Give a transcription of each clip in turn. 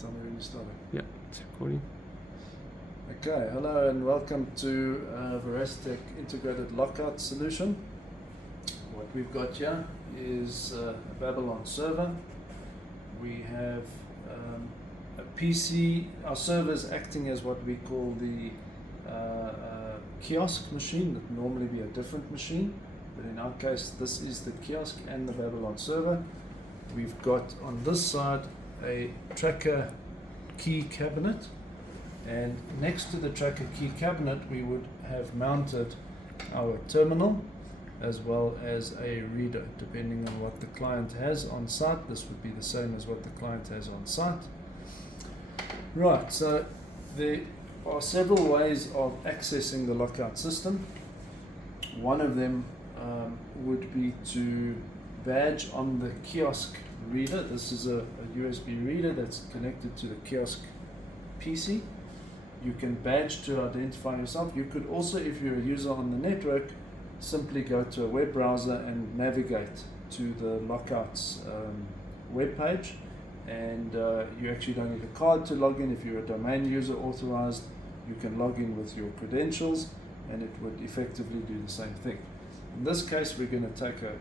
Tell me when you started. Yeah, it's recording. Okay, hello and welcome to Veracitech Integrated Lockout Solution. What we've got here is a Babylon server. We have a PC, our server is acting as what we call the kiosk machine. That would normally be a different machine, but in our case this is the kiosk and the Babylon server. We've got on this side a tracker key cabinet, and next to the tracker key cabinet we would have mounted our terminal as well as a reader, depending on what the client has on site. This would be the same as what the client has on site. Right, so there are several ways of accessing the Lockout system. One of them would be to badge on the kiosk reader. This is a USB reader that's connected to the kiosk PC. You can badge to identify yourself. You could also, if you're a user on the network, simply go to a web browser and navigate to the Lockout's web page, and you actually don't need a card to log in. If you're a domain user authorized, you can log in with your credentials and it would effectively do the same thing. In this case, we're going to take a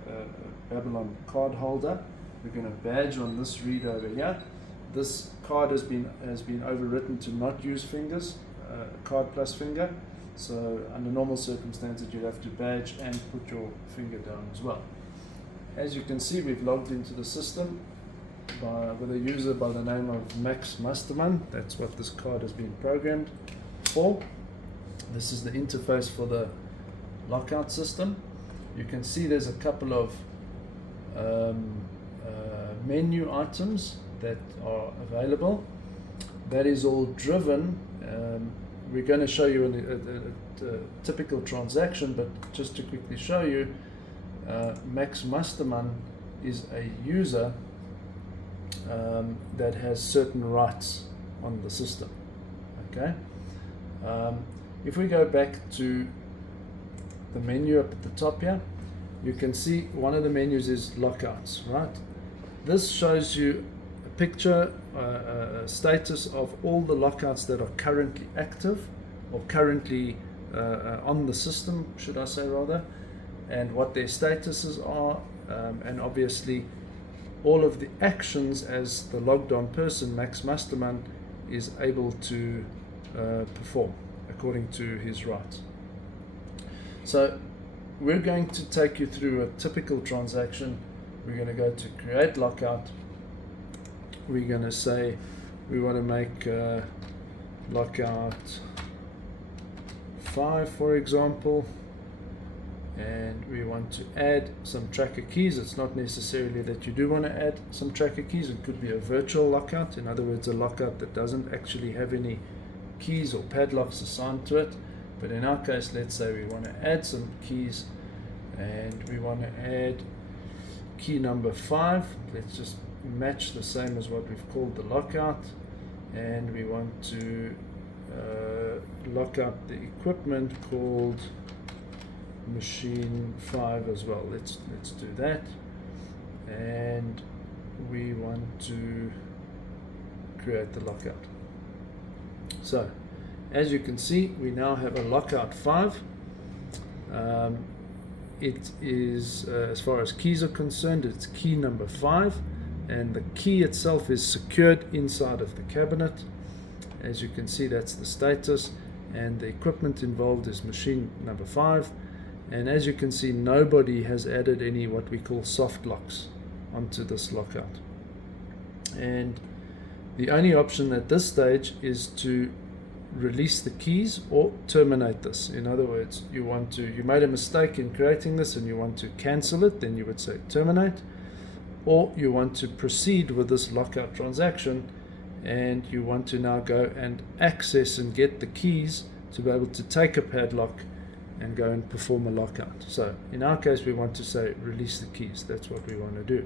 Babylon card holder. We're going to badge on this reader over here. This card has been overwritten to not use fingers, card plus finger. So under normal circumstances, you'd have to badge and put your finger down as well. As you can see, we've logged into the system with a user by the name of Max Musterman. That's what this card has been programmed for. This is the interface for the Lockout system. You can see there's a couple of menu items that are available. That is all driven. We're going to show you a typical transaction, but just to quickly show you, Max Musterman is a user that has certain rights on the system. Okay. If we go back to the menu up at the top here, you can see one of the menus is Lockouts, right? This shows you a picture, a status of all the lockouts that are currently active, or currently on the system, should I say rather, and what their statuses are, and obviously all of the actions as the logged on person, Max Musterman, is able to perform according to his rights. So we're going to take you through a typical transaction. We're going to go to create lockout. We're going to say we want to make lockout 5, for example, and we want to add some tracker keys. It's not necessarily that you do want to add some tracker keys. It could be a virtual lockout, in other words a lockout that doesn't actually have any keys or padlocks assigned to it. But in our case, let's say we want to add some keys, and we want to add key number 5. Let's just match the same as what we've called the lockout, and we want to lock up the equipment called machine 5 as well. Let's do that, and we want to create the lockout. So as you can see, we now have a lockout 5. It is, as far as keys are concerned, it's key number 5, and the key itself is secured inside of the cabinet. As you can see, that's the status, and the equipment involved is machine number 5. And as you can see, nobody has added any what we call soft locks onto this lockout. And the only option at this stage is to release the keys or terminate this. In other words, you made a mistake in creating this and you want to cancel it, then you would say terminate. Or you want to proceed with this lockout transaction, and you want to now go and access and get the keys to be able to take a padlock and go and perform a lockout. So in our case, we want to say release the keys. That's what we want to do.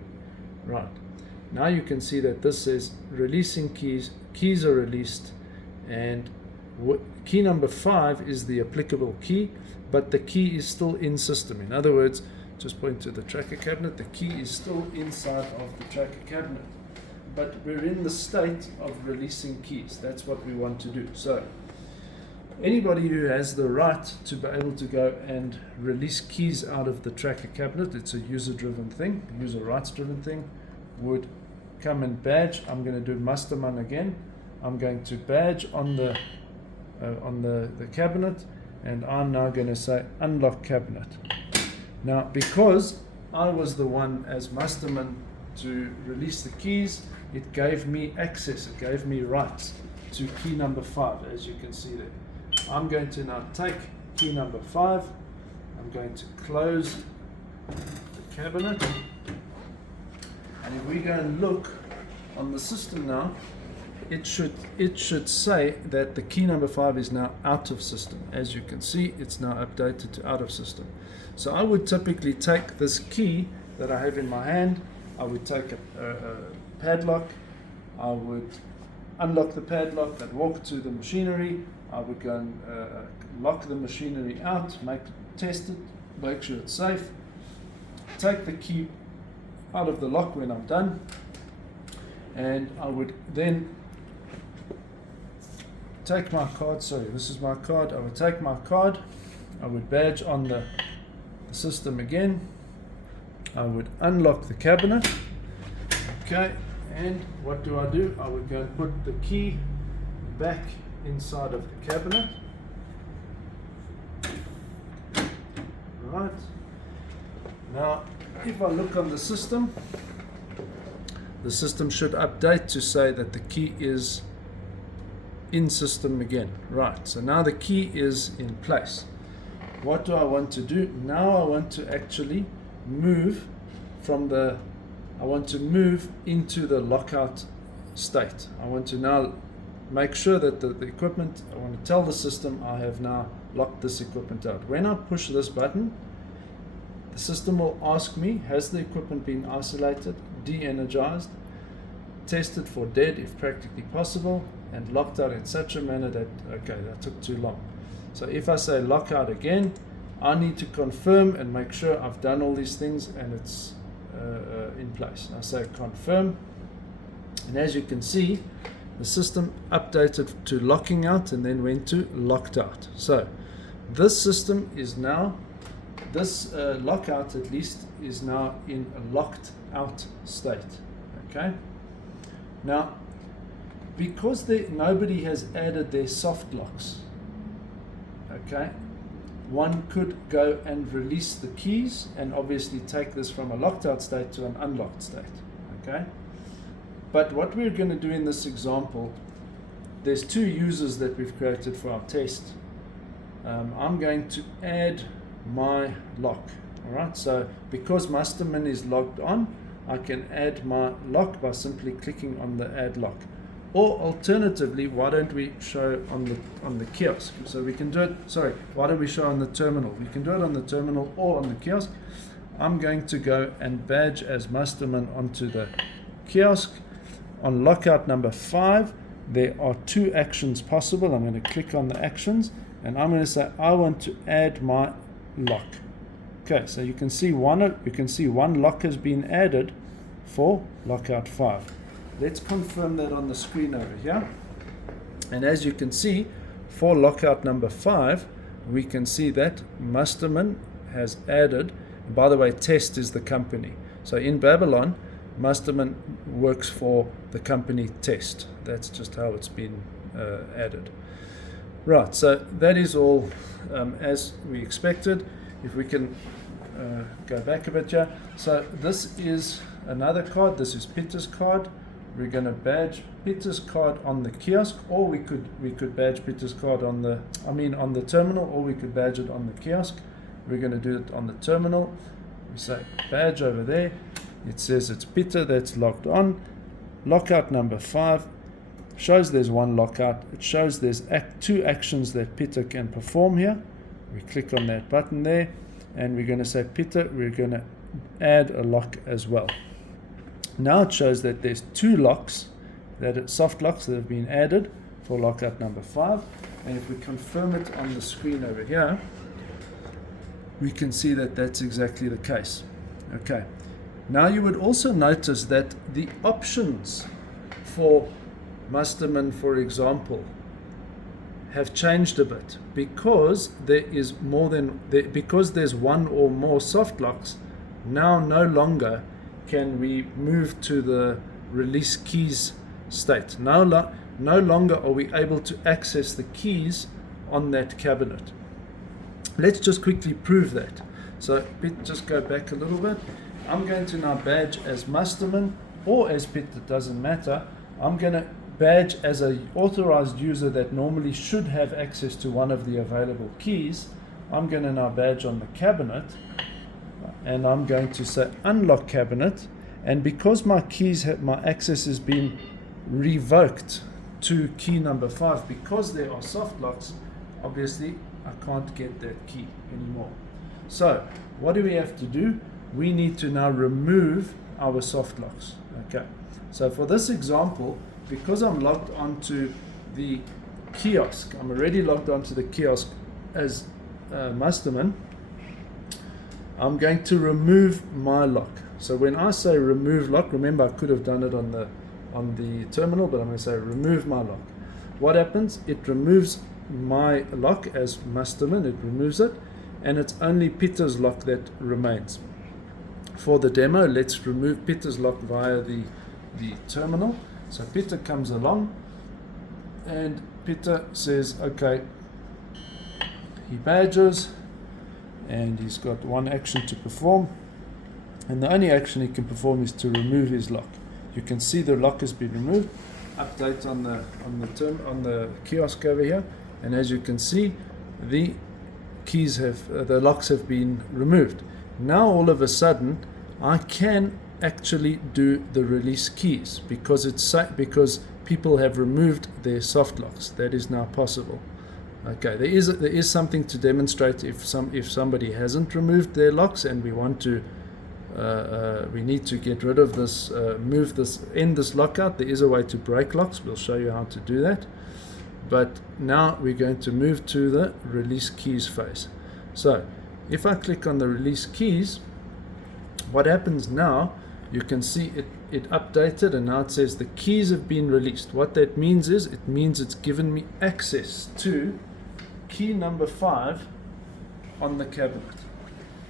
Right. Now you can see that this says releasing keys. Keys are released, and key number 5 is the applicable key, but the key is still in system. In other words, just point to the tracker cabinet, the key is still inside of the tracker cabinet. but we're in the state of releasing keys. That's what we want to do. So anybody who has the right to be able to go and release keys out of the tracker cabinet, it's a user-driven thing, user rights-driven thing, would come and badge. I'm going to do Masterman again. I'm going to badge on the cabinet, and I'm now going to say unlock cabinet. Now, because I was the one as Masterman to release the keys, it gave me access, it gave me rights to key number 5, as you can see there. I'm going to now take key number 5, I'm going to close the cabinet, and if we go and look on the system now, it should say that the key number 5 is now out of system. As you can see, it's now updated to out of system. So I would typically take this key that I have in my hand, I would take a padlock, I would unlock the padlock, I'd walk to the machinery, I would go and lock the machinery out, test it, make sure it's safe, take the key out of the lock when I'm done, and I would then take my card, sorry, this is my card, I would take my card, I would badge on the system again, I would unlock the cabinet, okay, and what do? I would go and put the key back inside of the cabinet, right. Now if I look on the system should update to say that the key is in system again, right. So now the key is in place. What do I want to do? Now I want to actually move into the lockout state. I want to now make sure that the equipment, I want to tell the system I have now locked this equipment out. When I push this button, the system will ask me, has the equipment been isolated, de-energized, tested for dead if practically possible, and locked out in such a manner that, okay, that took too long. So if I say lockout again, I need to confirm and make sure I've done all these things and it's in place. I say confirm, and as you can see, the system updated to locking out and then went to locked out. So this system is now, this lockout at least is now in a locked out state. Okay. Now, because nobody has added their soft locks, okay, one could go and release the keys and obviously take this from a locked out state to an unlocked state. Okay. But what we're going to do in this example, there's 2 users that we've created for our test. I'm going to add my lock. All right. So because Masterman is logged on, I can add my lock by simply clicking on the add lock. Or alternatively, why don't we show on the kiosk? So we can do it, sorry, why don't we show on the terminal? We can do it on the terminal or on the kiosk. I'm going to go and badge as Masterman onto the kiosk. On lockout number 5, there are 2 actions possible. I'm going to click on the actions and I'm going to say I want to add my lock. Okay, so you can see one lock has been added for lockout 5. Let's confirm that on the screen over here. And as you can see, for lockout number 5, we can see that Masterman has added, and by the way, Test is the company. So in Babylon, Masterman works for the company Test. That's just how it's been added. Right, so that is all as we expected. If we can go back a bit here. So this is another card. This is Peter's card. We're going to badge Peter's card on the kiosk, or we could badge Peter's card on the terminal, or we could badge it on the kiosk. We're going to do it on the terminal. We say badge over there. It says it's Peter that's logged on. Lockout number 5 shows there's 1 lockout. It shows there's 2 actions that Peter can perform here. We click on that button there, and we're going to say Peter, we're going to add a lock as well. Now it shows that there's 2 locks, soft locks that have been added for lockout number 5. And if we confirm it on the screen over here, we can see that that's exactly the case. Okay. Now you would also notice that the options for Musterman, for example, have changed a bit because there's one or more soft locks. Now no longer can we move to the release keys state. No longer are we able to access the keys on that cabinet. Let's just quickly prove that. So just go back a little bit. I'm going to now badge as Musterman or as Pitt, it doesn't matter. I'm going to badge as an authorized user that normally should have access to one of the available keys. I'm going to now badge on the cabinet, and I'm going to say unlock cabinet, and because my access has been revoked to key number 5, because there are soft locks, obviously I can't get that key anymore. So what do we have to do? We need to now remove our soft locks. Okay, so for this example, because I'm logged onto the kiosk, I'm already logged onto the kiosk as Musterman, I'm going to remove my lock. So when I say remove lock, remember I could have done it on the terminal, but I'm going to say remove my lock. What happens? It removes my lock as Musterman, it removes it, and it's only Peter's lock that remains. For the demo, let's remove Peter's lock via the terminal. So Peter comes along and Peter says, okay, he badges and he's got one action to perform, and the only action he can perform is to remove his lock. You can see the lock has been removed. Update on the kiosk over here, and as you can see, the locks have been removed. Now all of a sudden I can actually do the release keys because people have removed their soft locks. That is now possible. Okay, there is something to demonstrate if somebody hasn't removed their locks, and we need to get rid of this, end this lockout. There is a way to break locks. We'll show you how to do that. But now we're going to move to the release keys phase. So if I click on the release keys, what happens now, you can see it updated, and now it says the keys have been released. What that means is, it means it's given me access to key number 5 on the cabinet.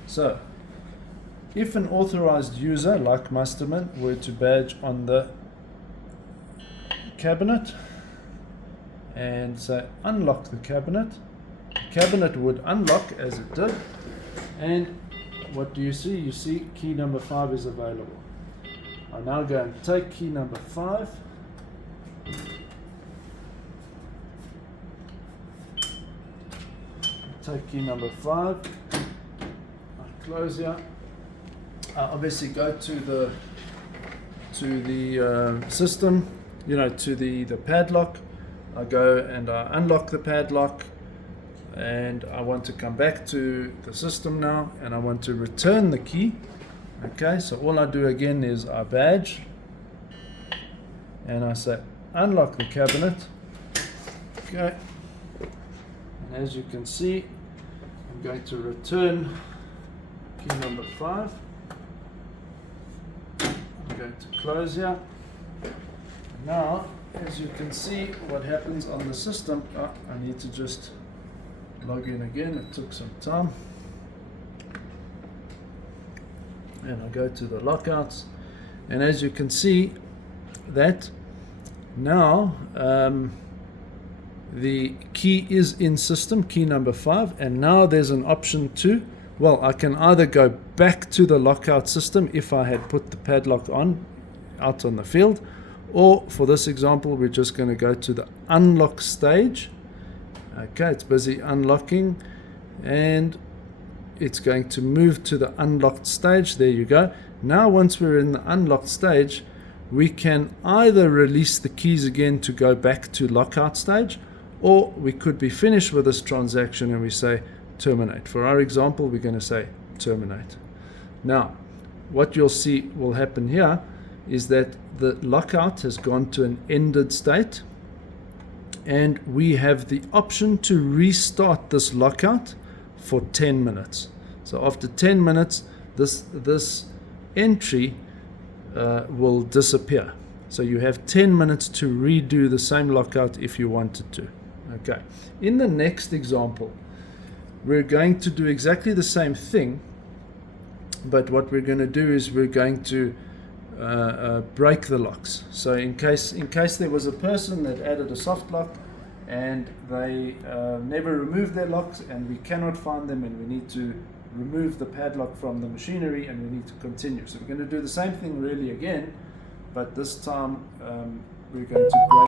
So if an authorized user like Musterman were to badge on the cabinet and say unlock the cabinet would unlock as it did, and what do you see? You see key number 5 is available. I now go and take key number 5, take key number 5, I close here, I obviously go to the system, to the padlock. I go and I unlock the padlock, and I want to come back to the system now, and I want to return the key. Okay, so all I do again is I badge and I say unlock the cabinet. Okay, and as you can see, I'm going to return key number 5. I'm going to close here. Now, as you can see, what happens on the system, I need to just log in again. It took some time. And I go to the lockouts, and as you can see that now the key is in system, key number 5, and now there's an option to, well, I can either go back to the lockout system if I had put the padlock out on the field, or for this example we're just going to go to the unlock stage. Okay, it's busy unlocking, and it's going to move to the unlocked stage. There you go. Now once we're in the unlocked stage, we can either release the keys again to go back to lockout stage, or we could be finished with this transaction and we say terminate. For our example, we're going to say terminate. Now what you'll see will happen here is that the lockout has gone to an ended state, and we have the option to restart this lockout for 10 minutes. So after 10 minutes, this entry will disappear. So you have 10 minutes to redo the same lockout if you wanted to. Okay. In the next example, we're going to do exactly the same thing, but what we're going to do is we're going to break the locks. So in case there was a person that added a soft lock and they never removed their locks and we cannot find them and we need to remove the padlock from the machinery and we need to continue. So we're going to do the same thing really again, but this time we're going to break